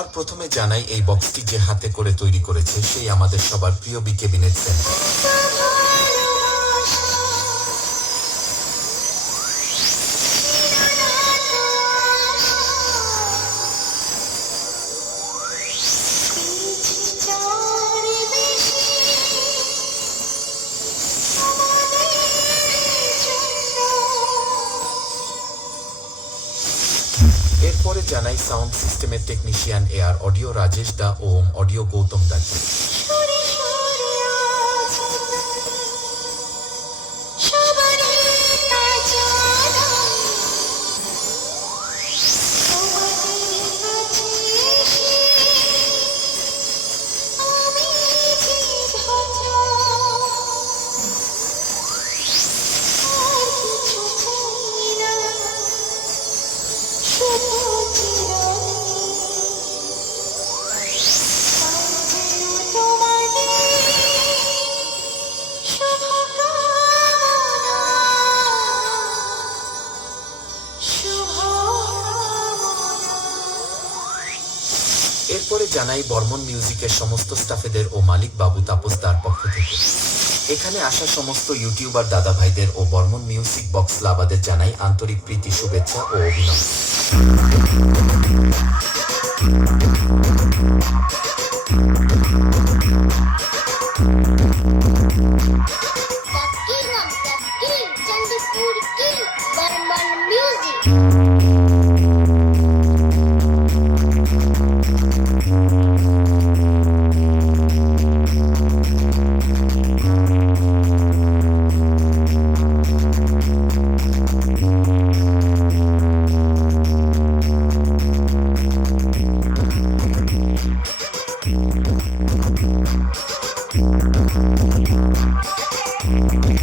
সবার প্রথমে জানাই এই বক্সটি যে হাতে করে তৈরি করেছে সেই আমাদের সবার প্রিয় বি ক্যাবিনেট সেন্টার। এরপরে জানাই সাউন্ড সিস্টেমের টেকনিশিয়ান এআর অডিও রাজেশ দা, ওম অডিও গৌতম দাকে। এরপরে জানাই বর্মন মিউজিকের সমস্ত স্টাফেদের ও মালিক বাবু তাপস দার পক্ষ থেকে। এখানে আসা সমস্ত ইউটিউবার দাদা ভাইদের ও বর্মন মিউজিক বক্স লাভাদের জানাই আন্তরিক প্রীতি, শুভেচ্ছা ও অভিনন্দন।